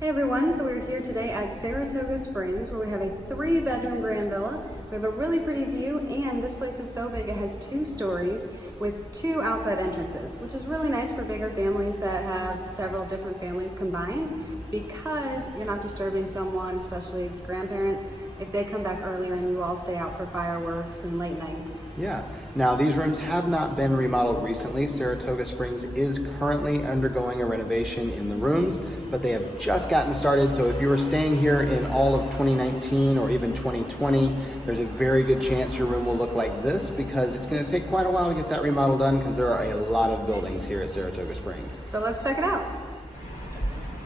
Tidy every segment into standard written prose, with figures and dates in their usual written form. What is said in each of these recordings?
Hey everyone, so we're here today at Saratoga Springs where we have a 3-bedroom grand villa. We have a really pretty view, and this place is so big it has 2 stories with 2 outside entrances, which is really nice for bigger families that have several different families combined, because you're not disturbing someone, especially grandparents, if they come back earlier and you all stay out for fireworks and late nights. Yeah. Now, these rooms have not been remodeled recently. Saratoga Springs is currently undergoing a renovation in the rooms, but they have just gotten started. So if you were staying here in all of 2019 or even 2020, there's a very good chance your room will look like this, because it's going to take quite a while to get that remodel done, because there are a lot of buildings here at Saratoga Springs. So let's check it out.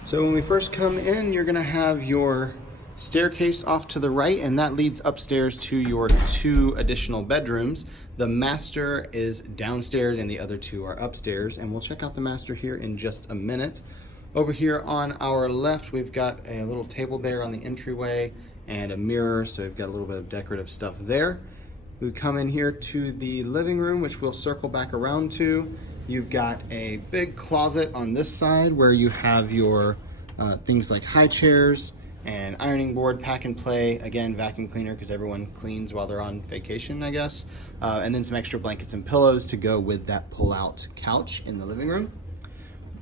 So when we first come in, you're going to have your staircase off to the right, and that leads upstairs to your 2 additional bedrooms. The master is downstairs and the other 2 are upstairs, and we'll check out the master here in just a minute. Over here on our left, we've got a little table there on the entryway and a mirror, so we've got a little bit of decorative stuff there. We come in here to the living room, which we'll circle back around to. You've got a big closet on this side where you have your things like high chairs and ironing board, pack and play, again, vacuum cleaner because everyone cleans while they're on vacation, I guess. And then some extra blankets and pillows to go with that pull-out couch in the living room.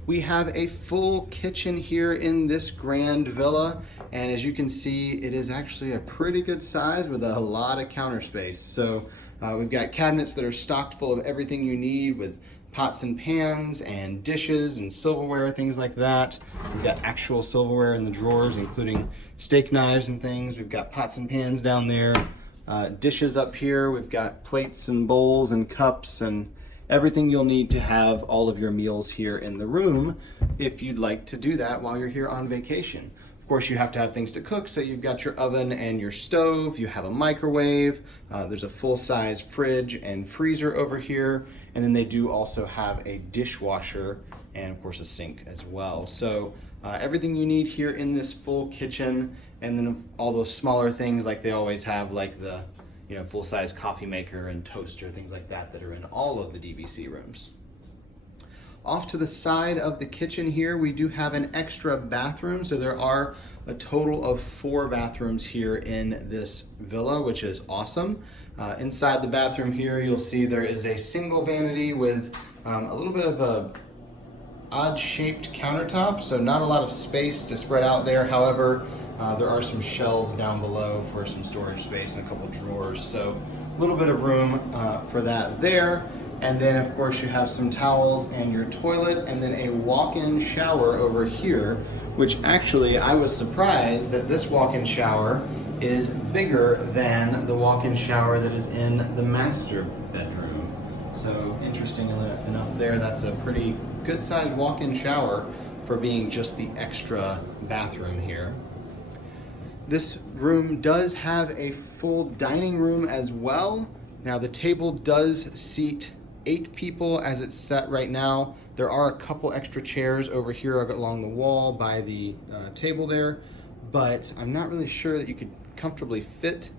We have a full kitchen here in this grand villa, and as you can see, it is actually a pretty good size with a lot of counter space. So we've got cabinets that are stocked full of everything you need, with pots and pans and dishes and silverware, things like that. We've got actual silverware in the drawers, including steak knives and things. We've got pots and pans down there, dishes up here. We've got plates and bowls and cups and everything you'll need to have all of your meals here in the room if you'd like to do that while you're here on vacation. Of course, you have to have things to cook, so you've got your oven and your stove, you have a microwave, there's a full-size fridge and freezer over here, and then they do also have a dishwasher and of course a sink as well. So everything you need here in this full kitchen, and then all those smaller things like they always have, like the full-size coffee maker and toaster, things like that that are in all of the DVC rooms. Off to the side of the kitchen here, we do have an extra bathroom. So there are a total of 4 bathrooms here in this villa, which is awesome. Inside the bathroom here, you'll see there is a single vanity with a little bit of a odd-shaped countertop, so not a lot of space to spread out there. However, there are some shelves down below for some storage space and a couple drawers, so a little bit of room for that there. And then of course you have some towels and your toilet, and then a walk-in shower over here, which actually I was surprised that this walk-in shower is bigger than the walk-in shower that is in the master bedroom. So interesting enough there, that's a pretty good sized walk-in shower for being just the extra bathroom here. This room does have a full dining room as well. Now the table does seat 8 people as it's set right now. There are a couple extra chairs over here along the wall by the table there, but I'm not really sure that you could comfortably fit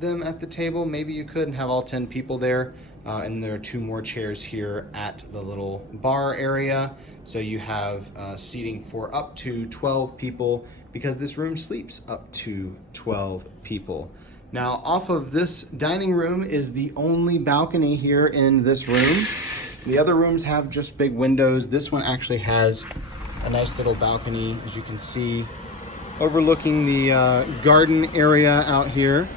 them at the table. Maybe you could and have all 10 people there. And there are 2 more chairs here at the little bar area. So you have seating for up to 12 people, because this room sleeps up to 12 people. Now, off of this dining room is the only balcony here in this room. The other rooms have just big windows. This one actually has a nice little balcony, as you can see, overlooking the garden area out here.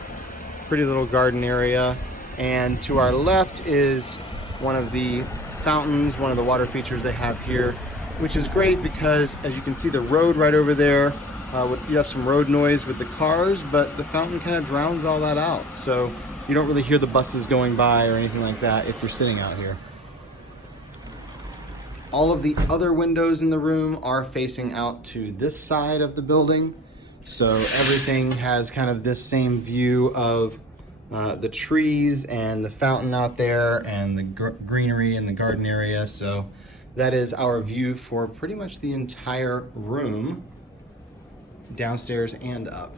Pretty little garden area. And to our left is one of the fountains, one of the water features they have here, which is great because, as you can see, the road right over there, you have some road noise with the cars, but the fountain kind of drowns all that out. So you don't really hear the buses going by or anything like that if you're sitting out here. All of the other windows in the room are facing out to this side of the building. So everything has kind of this same view of the trees and the fountain out there and the greenery and the garden area. So that is our view for pretty much the entire room, downstairs and up.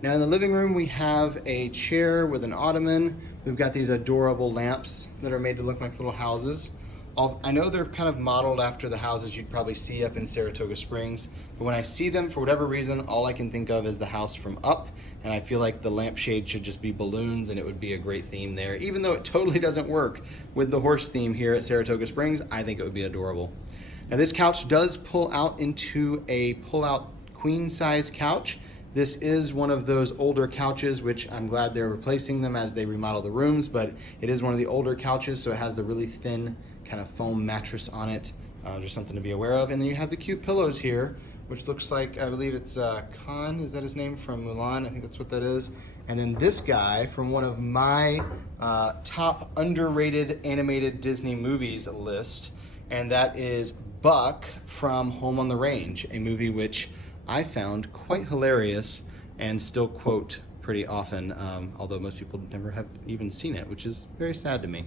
Now in the living room, we have a chair with an ottoman. We've got these adorable lamps that are made to look like little houses. I know they're kind of modeled after the houses you'd probably see up in Saratoga Springs, but when I see them, for whatever reason, all I can think of is the house from Up, and I feel like the lampshade should just be balloons, and it would be a great theme there. Even though it totally doesn't work with the horse theme here at Saratoga Springs, I think it would be adorable. Now this couch does pull out into a pull-out queen-size couch. This is one of those older couches, which I'm glad they're replacing them as they remodel the rooms, but it is one of the older couches, so it has the really thin kind of foam mattress on it. Just something to be aware of. And then you have the cute pillows here, which looks like, I believe it's Khan, is that his name, from Mulan? I think that's what that is. And then this guy from one of my top underrated animated Disney movies list, and that is Buck from Home on the Range, a movie which I found quite hilarious and still quote pretty often, although most people never have even seen it, which is very sad to me.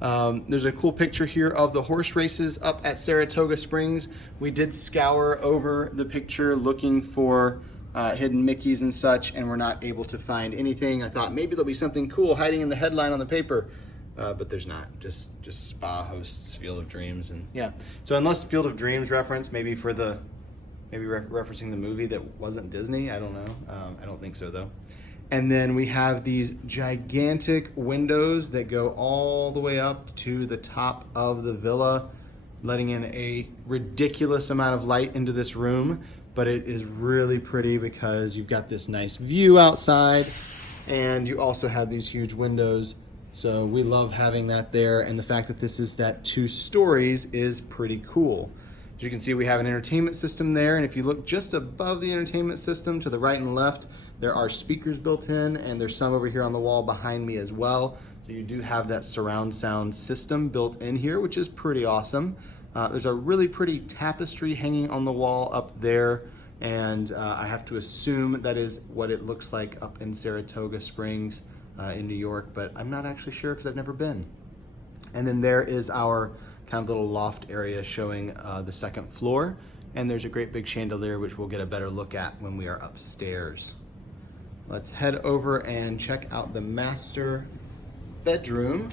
There's a cool picture here of the horse races up at Saratoga Springs. We did scour over the picture looking for hidden Mickeys and such, and we're not able to find anything. I thought maybe there'll be something cool hiding in the headline on the paper, but there's not. Just spa hosts Field of Dreams, and yeah. So unless Field of Dreams reference, maybe for the referencing the movie that wasn't Disney, I don't know. I don't think so though. And then we have these gigantic windows that go all the way up to the top of the villa, letting in a ridiculous amount of light into this room. But it is really pretty because you've got this nice view outside, and you also have these huge windows. So we love having that there, and the fact that this is that 2 stories is pretty cool. As you can see, we have an entertainment system there, and if you look just above the entertainment system to the right and left, there are speakers built in, and there's some over here on the wall behind me as well. So you do have that surround sound system built in here, which is pretty awesome. There's a really pretty tapestry hanging on the wall up there, and I have to assume that is what it looks like up in Saratoga Springs in New York, but I'm not actually sure because I've never been. And then there is our kind of little loft area showing the 2nd floor, and there's a great big chandelier which we'll get a better look at when we are upstairs. Let's head over and check out the master bedroom.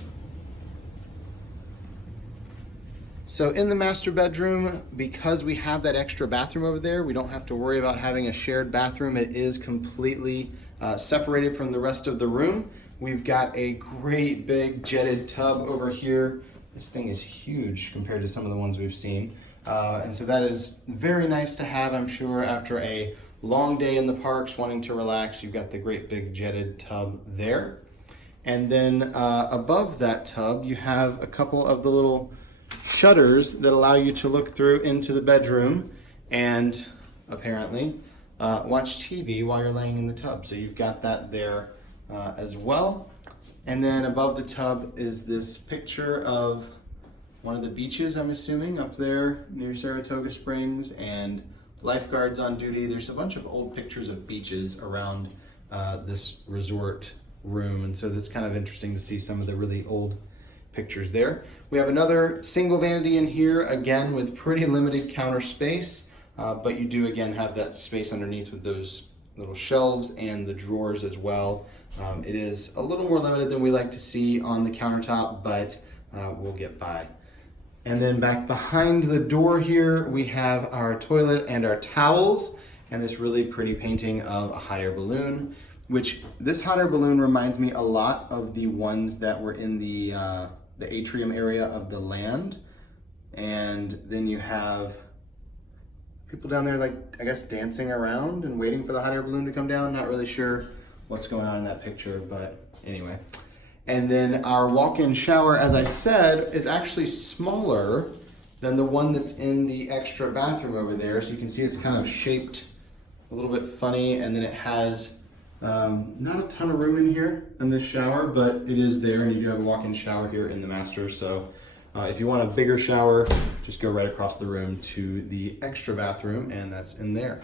So in the master bedroom, because we have that extra bathroom over there, we don't have to worry about having a shared bathroom. It is completely separated from the rest of the room. We've got a great big jetted tub over here. This thing is huge compared to some of the ones we've seen. And so that is very nice to have, I'm sure, after a long day in the parks, wanting to relax. You've got the great big jetted tub there. And then above that tub, you have a couple of the little shutters that allow you to look through into the bedroom and apparently watch TV while you're laying in the tub. So you've got that there as well. And then above the tub is this picture of one of the beaches, I'm assuming, up there near Saratoga Springs, and lifeguards on duty. There's a bunch of old pictures of beaches around this resort room, and so that's kind of interesting to see some of the really old pictures there. We have another single vanity in here, again with pretty limited counter space, but you do again have that space underneath with those little shelves and the drawers as well. It is a little more limited than we like to see on the countertop, but we'll get by. And then back behind the door here, we have our toilet and our towels, and this really pretty painting of a hot air balloon, which this hot air balloon reminds me a lot of the ones that were in the atrium area of the land. And then you have people down there, like, I guess, dancing around and waiting for the hot air balloon to come down. Not really sure what's going on in that picture, but anyway. And then our walk-in shower, as I said, is actually smaller than the one that's in the extra bathroom over there. So you can see it's kind of shaped a little bit funny, and then it has not a ton of room in here in this shower, but it is there, and you do have a walk-in shower here in the master. So if you want a bigger shower, just go right across the room to the extra bathroom, and that's in there.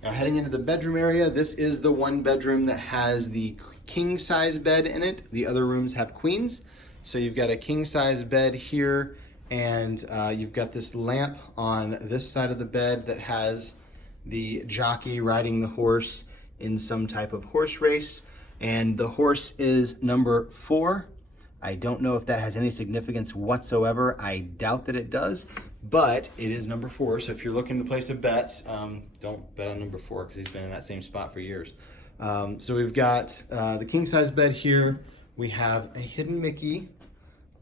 Now heading into the bedroom area, this is the one bedroom that has the king size bed in it. The other rooms have queens. So you've got a king size bed here, and you've got this lamp on this side of the bed that has the jockey riding the horse in some type of horse race. And the horse is number 4. I don't know if that has any significance whatsoever. I doubt that it does, but it is number 4. So if you're looking to place a bet, don't bet on number 4 because he's been in that same spot for years. So we've got the king size bed here. We have a hidden Mickey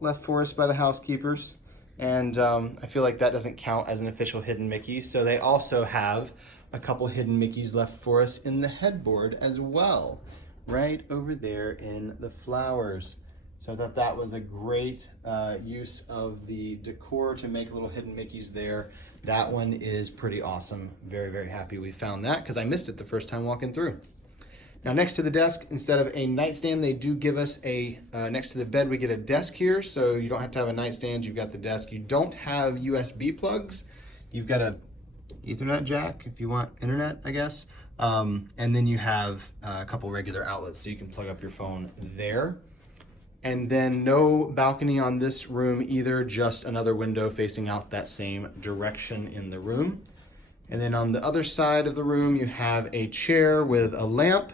left for us by the housekeepers. And I feel like that doesn't count as an official hidden Mickey. So they also have a couple hidden Mickeys left for us in the headboard as well, right over there in the flowers. So I thought that was a great use of the decor to make little hidden Mickeys there. That one is pretty awesome. Very, very happy we found that because I missed it the first time walking through. Now next to the desk, instead of a nightstand, they do give us a, next to the bed, we get a desk here. So you don't have to have a nightstand, you've got the desk. You don't have USB plugs. You've got a Ethernet jack if you want internet, I guess. And then you have a couple regular outlets so you can plug up your phone there. And then no balcony on this room either, just another window facing out that same direction in the room. And then on the other side of the room, you have a chair with a lamp.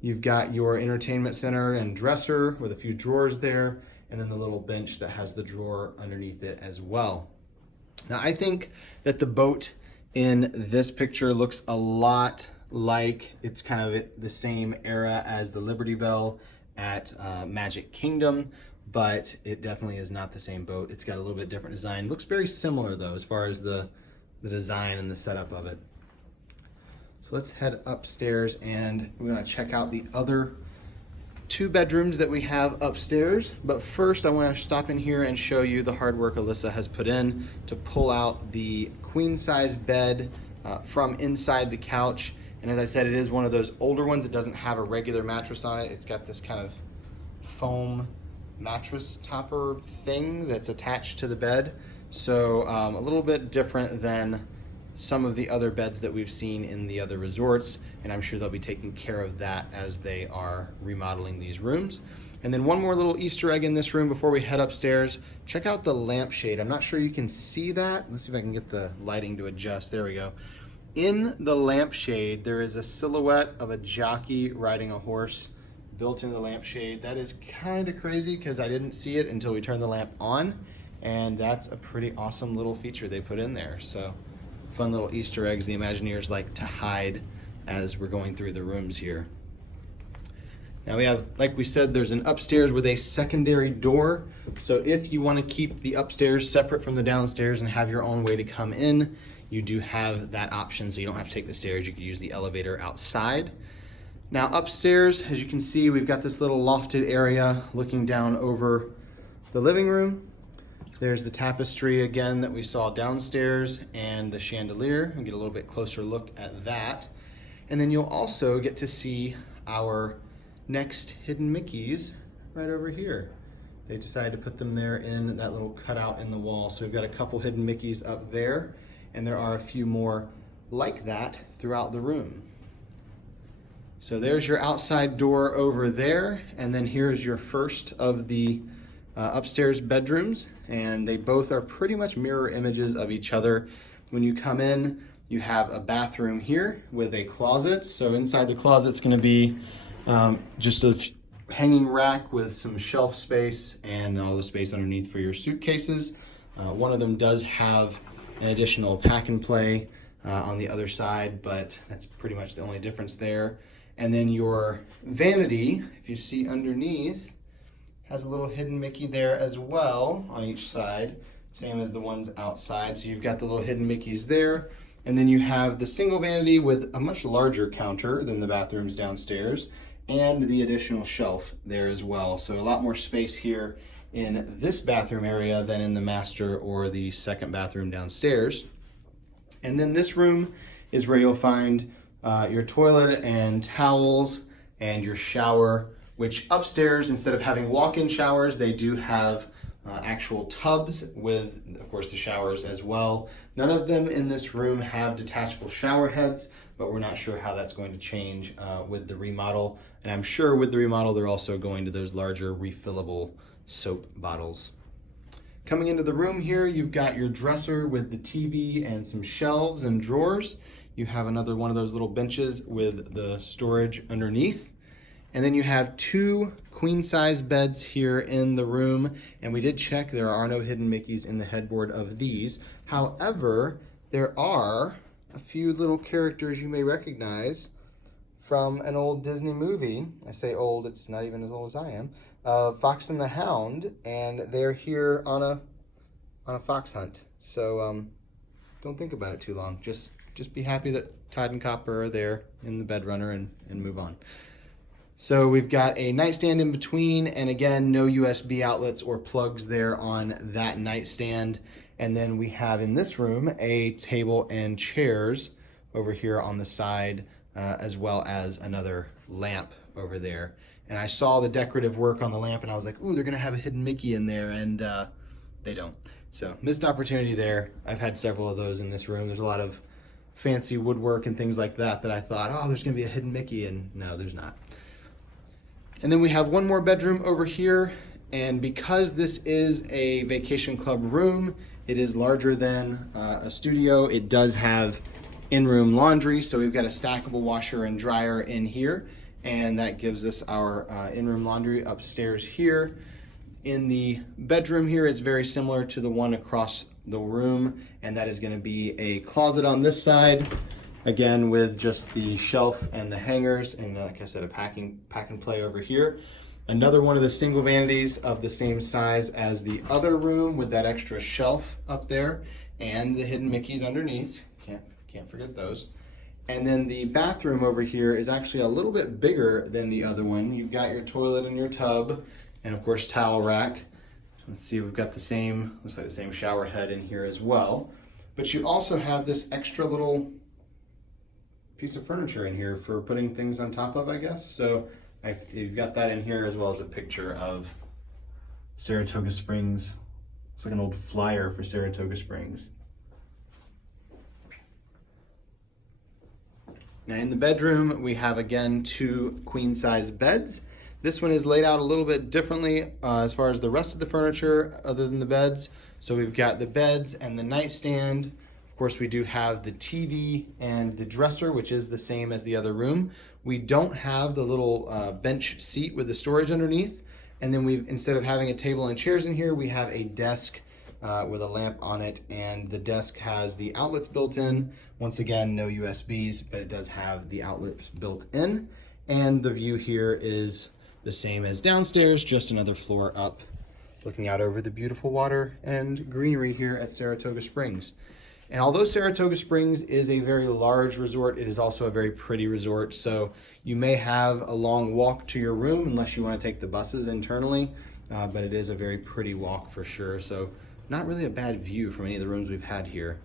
You've got your entertainment center and dresser with a few drawers there, and then the little bench that has the drawer underneath it as well. Now I think that the boat in this picture looks a lot like it's kind of the same era as the Liberty Bell at Magic Kingdom, but it definitely is not the same boat. It's got a little bit different design. Looks very similar though as far as the design and the setup of it. So let's head upstairs and we're gonna check out the other 2 bedrooms that we have upstairs. But first I wanna stop in here and show you the hard work Alyssa has put in to pull out the queen size bed from inside the couch. And as I said, it is one of those older ones. It doesn't have a regular mattress on it. It's got this kind of foam mattress topper thing that's attached to the bed. So a little bit different than some of the other beds that we've seen in the other resorts, and I'm sure they'll be taking care of that as they are remodeling these rooms. And then one more little Easter egg in this room before we head upstairs. Check out the lampshade. I'm not sure you can see that. Let's see if I can get the lighting to adjust. There we go. In the lampshade, there is a silhouette of a jockey riding a horse built into the lampshade. That is kind of crazy because I didn't see it until we turned the lamp on, and that's a pretty awesome little feature they put in there. So fun little Easter eggs the Imagineers like to hide as we're going through the rooms here. Now we have, like we said, there's an upstairs with a secondary door. So if you want to keep the upstairs separate from the downstairs and have your own way to come in, you do have that option. So you don't have to take the stairs, you could use the elevator outside. Now upstairs, as you can see, we've got this little lofted area looking down over the living room. There's the tapestry again that we saw downstairs and the chandelier, and get a little bit closer look at that. And then you'll also get to see our next hidden Mickeys right over here. They decided to put them there in that little cutout in the wall. So we've got a couple hidden Mickeys up there, and there are a few more like that throughout the room. So there's your outside door over there, and then here's your first of the upstairs bedrooms, and they both are pretty much mirror images of each other. When you come in, you have a bathroom here with a closet. So inside the closet, it's going to be just a hanging rack with some shelf space and all the space underneath for your suitcases. One of them does have an additional pack and play on the other side, but that's pretty much the only difference there. And then your vanity, if you see underneath, has a little hidden Mickey there as well on each side, same as the ones outside. So you've got the little hidden Mickeys there. And then you have the single vanity with a much larger counter than the bathrooms downstairs, and the additional shelf there as well. So a lot more space here in this bathroom area than in the master or the second bathroom downstairs. And then this room is where you'll find your toilet and towels and your shower, which upstairs, instead of having walk-in showers, they do have actual tubs with, of course, the showers as well. None of them in this room have detachable shower heads, but we're not sure how that's going to change with the remodel. And I'm sure with the remodel, they're also going to those larger refillable soap bottles. Coming into the room here, you've got your dresser with the TV and some shelves and drawers. You have another one of those little benches with the storage underneath. And then you have 2 queen-size beds here in the room. And we did check, there are no hidden Mickeys in the headboard of these. However, there are a few little characters you may recognize from an old Disney movie. I say old, it's not even as old as I am. Fox and the Hound, and they're here on a fox hunt. So don't think about it too long. Just be happy that Todd and Copper are there in the bed runner and move on. So we've got a nightstand in between, and again, no USB outlets or plugs there on that nightstand. And then we have in this room a table and chairs over here on the side, as well as another lamp over there. And I saw the decorative work on the lamp and I was like, ooh, they're gonna have a hidden Mickey in there, and they don't. So missed opportunity there. I've had several of those in this room. There's a lot of fancy woodwork and things like that I thought, oh, there's gonna be a hidden Mickey, and no, there's not. And then we have one more bedroom over here, and because this is a vacation club room, it is larger than a studio. It does have in-room laundry, so we've got a stackable washer and dryer in here, and that gives us our in-room laundry upstairs here. In the bedroom here, it's very similar to the one across the room, and that is going to be a closet on this side, again with just the shelf and the hangers, and like I said, a pack and play over here. Another one of the single vanities of the same size as the other room with that extra shelf up there, and the hidden Mickeys underneath. Can't forget those. And then the bathroom over here is actually a little bit bigger than the other one. You've got your toilet and your tub, and of course towel rack. Let's see, we've got the same, looks like the same shower head in here as well. But you also have this extra little piece of furniture in here for putting things on top of, I guess. So you've got that in here, as well as a picture of Saratoga Springs. It's like an old flyer for Saratoga Springs. Now in the bedroom, we have again 2 queen-size beds. This one is laid out a little bit differently as far as the rest of the furniture other than the beds. So we've got the beds and the nightstand. Of course, we do have the TV and the dresser, which is the same as the other room. We don't have the little bench seat with the storage underneath. And then instead of having a table and chairs in here, we have a desk with a lamp on it, and the desk has the outlets built in. Once again, no USBs, but it does have the outlets built in. And the view here is the same as downstairs, just another floor up, looking out over the beautiful water and greenery here at Saratoga Springs. And although Saratoga Springs is a very large resort, it is also a very pretty resort. So you may have a long walk to your room unless you want to take the buses internally, but it is a very pretty walk for sure. So not really a bad view from any of the rooms we've had here.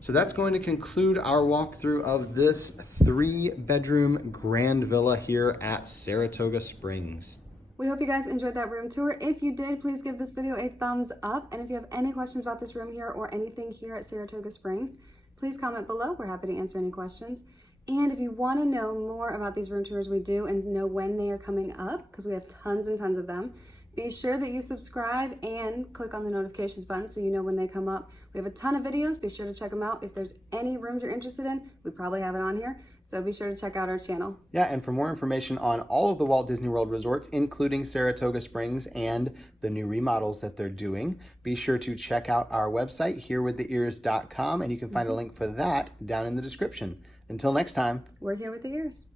So that's going to conclude our walkthrough of this 3-bedroom grand villa here at Saratoga Springs. We hope you guys enjoyed that room tour. If you did, please give this video a thumbs up. And if you have any questions about this room here or anything here at Saratoga Springs, please comment below. We're happy to answer any questions. And if you want to know more about these room tours we do and know when they are coming up, because we have tons and tons of them, be sure that you subscribe and click on the notifications button so you know when they come up. We have a ton of videos. Be sure to check them out. If there's any rooms you're interested in, we probably have it on here. So be sure to check out our channel. Yeah, and for more information on all of the Walt Disney World resorts, including Saratoga Springs and the new remodels that they're doing, be sure to check out our website, herewiththeears.com, and you can find a link for that down in the description. Until next time, We're here with the ears.